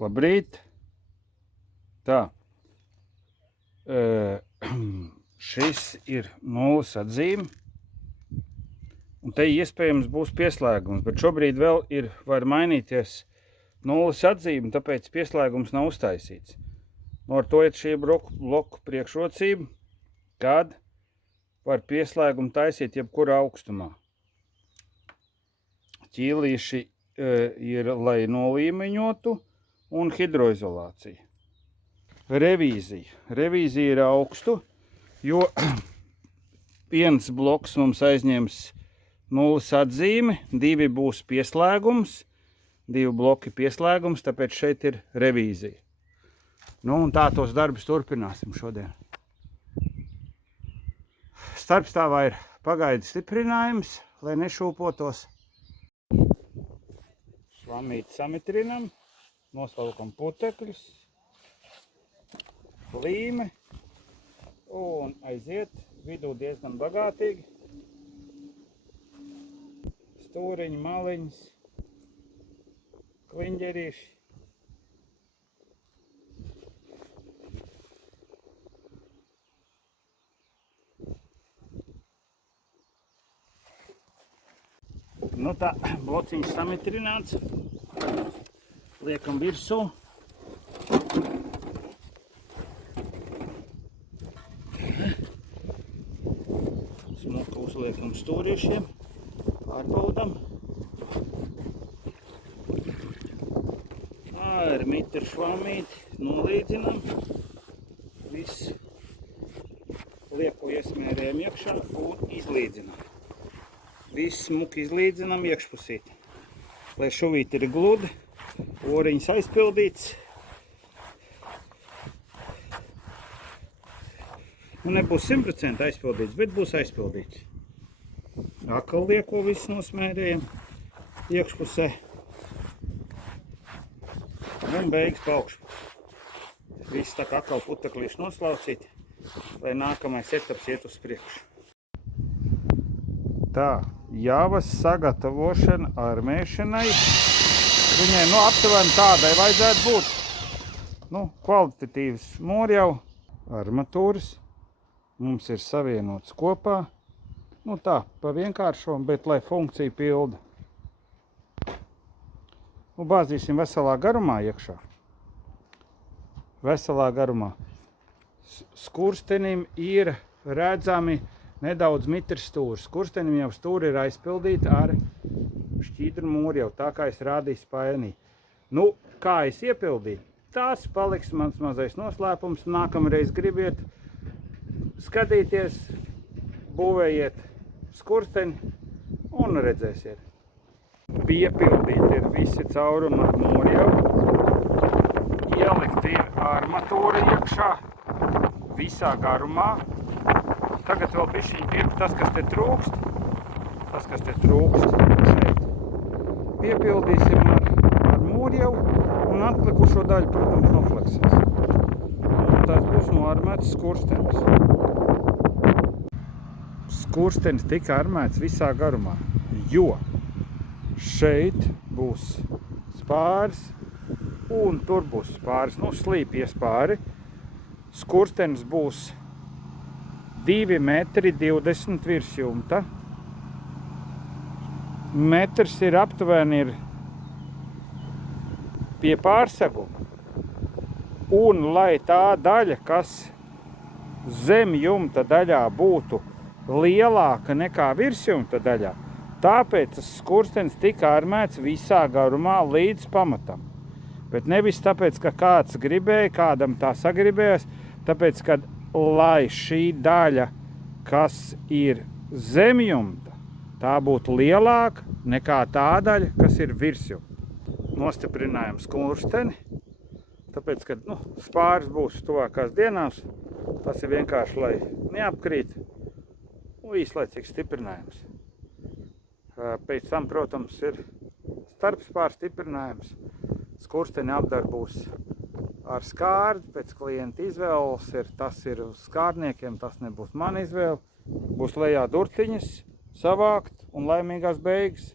Labrīt! Tā, šis ir nulles atzīme, un te iespējams būs pieslēgums, bet šobrīd vēl var mainīties nulles atzīme, tāpēc pieslēgums nav uztaisīts. Ar to ir šī bloku priekšrocība, kad var pieslēgumu taisīt jebkurā augstumā. Ķīlīši ir, lai nolīmeņotu, un hidroizolācija. Revīzija. Revīzija ir augstu, jo viens bloks mums aizņems nulles atzīmi, 2 būs pieslēgums, 2 bloki pieslēgums, tāpēc šeit ir revīzija. Nu, un tā tos darbus turpināsim šodien. Starpstāvā ir pagaidu stiprinājums, lai nešūpotos. Šlamīti samitrinam, nosvalkam putekļus, līme un aiziet vidū diezgan bagātīgi. Stūriņi, maliņas, kliņģerīši. Nu tā, blociņš samitrināts. Liekam virsū. Smuku uzliekam stūrīšiem. Pārbaudam. Ar mitru švamīti nolīdzinam. Viss lieku iesmērējam iekšā un izlīdzinam. Viss smuki izlīdzinam iekšpusīti. Lai šuvīti ir gludi, oriņas aizpildīts. Nu, nebūs 100% aizpildīts, bet būs aizpildīts. Akal lieko visu nosmērējam iekšpusē. Un beigas pa augšpus. Viss tā kā akal puteklīši noslaucīti, lai nākamais etaps iet uz priekšu. Tā, javas sagatavošana armēšanai. Viņai, aptuveni tādai vajadzētu būt. Kvalitatīvs mūrjau, armatūras. Mums ir savienots kopā. Tā, pa vienkāršo, bet lai funkciju pilda. Bāzīsim veselā garumā iekšā. Veselā garumā. Skurstenim ir redzami nedaudz mitrs stūrs. Skurstenim jau stūri ir aizpildīti ar šķīdru mūri jau tā, kā es rādīju spainī. Kā es iepildīju, tās paliks mans mazais noslēpums. Nākamreiz gribiet skatīties, būvējiet skursteni un redzēsiet. Piepildīti ir visi caurumi ar mūri jau. Ielikt ir armatūra iekšā visā garumā. Tagad vēl bišķiņ pirkt tas, kas te trūkst. Tas, kas te trūkst šeit. Piepildīsim ar mūrjevu un atlikušo daļu, protams, nofleksēs. Un tās būs no armētas skurstenis. Skurstenis tika armēts visā garumā, jo šeit būs spāris un tur būs spāris, slīpies pāri. Skurstenis būs 2,20 metri virs jumta. Metrs ir aptuveni pie pārseguma. Un lai tā daļa, kas zem jumta daļā būtu lielāka nekā virs jumta daļā, tāpēc tas skurstenis tika armēts visā garumā līdz pamatam. Bet nevis tāpēc, ka kāds gribēja, kādam tā sagribējās, tāpēc, ka lai šī daļa, kas ir zem jumta, tā būtu lielāka nekā tā daļa, kas ir virs jumta. Nostiprinājam skursteni, tāpēc, ka spāris būs tuvākās dienās. Tas ir vienkārši, lai neapkrīt. Īslaicīgs stiprinājums. Pēc tam, protams, ir starpspārs stiprinājums. Skursteni apdarbūs ar skārdi, pēc klienta izvēles tas ir uz skārdniekiem, tas nebūs mana izvēle. Būs lejā durtiņas, savākt un laimīgās beigas.